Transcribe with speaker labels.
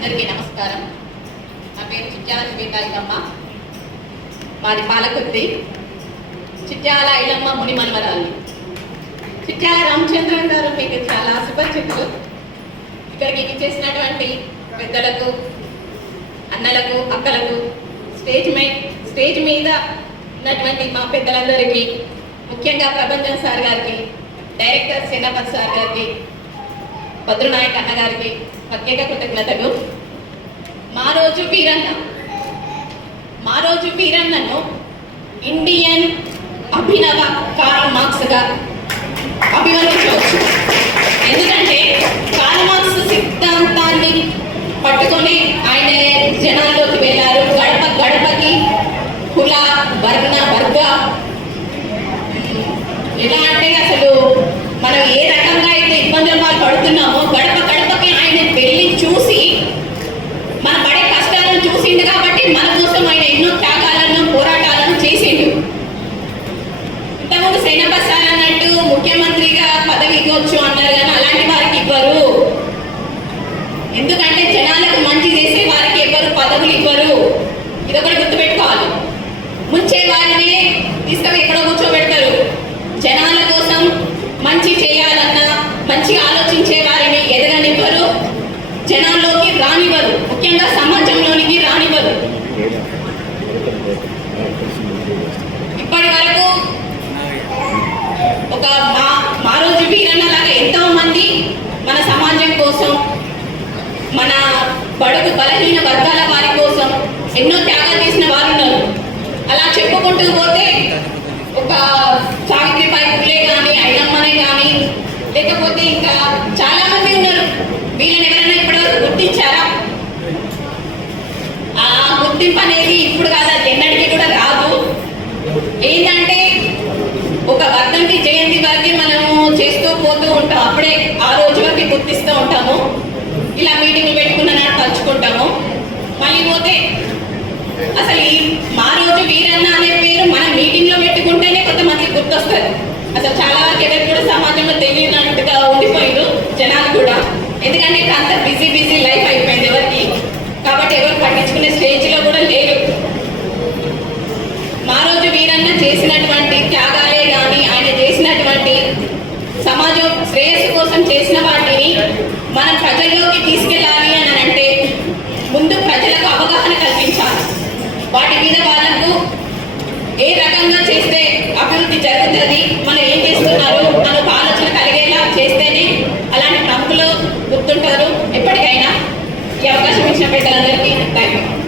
Speaker 1: అందరికీ నమస్కారం. నా పేరు చిట్యాల శ్వేత మాది పాలకుర్తి. చిట్యాల ఐలమ్మ ముని మనవరాలు చిట్యాల రామచంద్రన్ గారు మీకు చాలా సుపరిచితులు ఇక్కడికి చేసినటువంటి పెద్దలకు అన్నలకు అక్కలకు స్టేజ్ మై స్టేజ్ మీద ఉన్నటువంటి మా పెద్దలందరికీ ముఖ్యంగా ప్రభంజన్ సార్ గారికి డైరెక్టర్ సేనాపతి సార్ గారికి భద్రనాయక్ అన్న గారికి ప్రత్యేక కృతజ్ఞతలు. మా రోజు వీరన్న. మా రోజు వీరన్నను ఇండియన్ అభినవ కార్ల్ మార్క్స్గా అభివర్ణించవచ్చు. ఎందుకంటే కార్ల్ మార్క్స్ సిద్ధాంతాన్ని పట్టుకొని ఆయన జనాల్లోకి వెళ్ళారు. గడప గడపకి కుల వర్ణ వర్గ. ఎలా అంటే అసలు మనం ఏ రకంగా అయితే ఇబ్బందులు పాలు పడుతున్నామో గడప గడపకి ఆయన వెళ్ళి చూసి మన పడే కష్టాలను చూసిండు కాబట్టి మన కోసం ఆయన ఎన్నో త్యాగాలను పోరాటాలను చేసిండు. ఇంతకుముందు సేనప సార్ అన్నట్టు ముఖ్యమంత్రిగా పదవి ఇవ్వచ్చు అన్నారు కానీ అలాంటి వారికి ఇవ్వరు. ఎందుకంటే జనాలకు మంచి చేసే వారికి ఎవరు పదవులు ఇవ్వరు. ఇది ఒకటి గుర్తుపెట్టుకోవాలి. ముంచే వారిని తీసుకొని ఎక్కడో కూర్చోబెడతారు. జనాల కోసం మంచి చేయాలన్నా మంచిగా ఆలోచించే వారిని ఎదగనివ్వరు. జనాల్లో ఒక మా మా రోజు వీరన్న ఎంతో మంది మన సమాజం కోసం మన బడుగు బలహీన వర్గాల వారి కోసం ఎన్నో త్యాగాలు చేసిన వారు ఉన్నారు. అలా చెప్పుకుంటూ పోతే ఒక సావిత్రిబాయి చేస్తూ ఉంటాం అప్పుడే ఆ రోజు వరకు గుర్తిస్తూ ఉంటాము. ఇలా మీటింగ్ పెట్టుకున్న నాడు మళ్ళీ పోతే అసలు ఈ మా రోజు వీరన్న అనే పేరు మనం మీటింగ్లో పెట్టుకుంటేనే కొంతమంది గుర్తొస్తారు. అసలు చాలా వరకు ఎవరికి కూడా సమాజంలో తెలియనట్టుగా ఉండిపోయారు జనాలు కూడా. ఎందుకంటే ఇక్కడ అంత బిజీ బిజీ లైఫ్ అయిపోయింది ఎవరికి. కాబట్టి ఎవరు పట్టించుకునే స్టేజ్లో కూడా లేరు. మా రోజు వీరన్న చేసినటువంటి త్యాగాలే కానీ ఆయన చేసినటువంటి సమాజం శ్రేయస్సు కోసం చేసిన వాటిని మనం ప్రజల్లోకి తీసుకెళ్ళాలి అని అంటే ముందు ప్రజలకు అవగాహన కల్పించాలి. వాటి మీద వాళ్ళకు ఏ రకంగా చేస్తే అభివృద్ధి జరుగుతుంది మనం ఏం చేస్తున్నారు అని ఒక ఆలోచన కలిగేలా చేస్తేనే అలాంటి ప్రముఖులు గుర్తుంటారు. ఎప్పటికైనా ఈ అవకాశం ఇచ్చిన పెద్దలందరికీ థ్యాంక్ యూ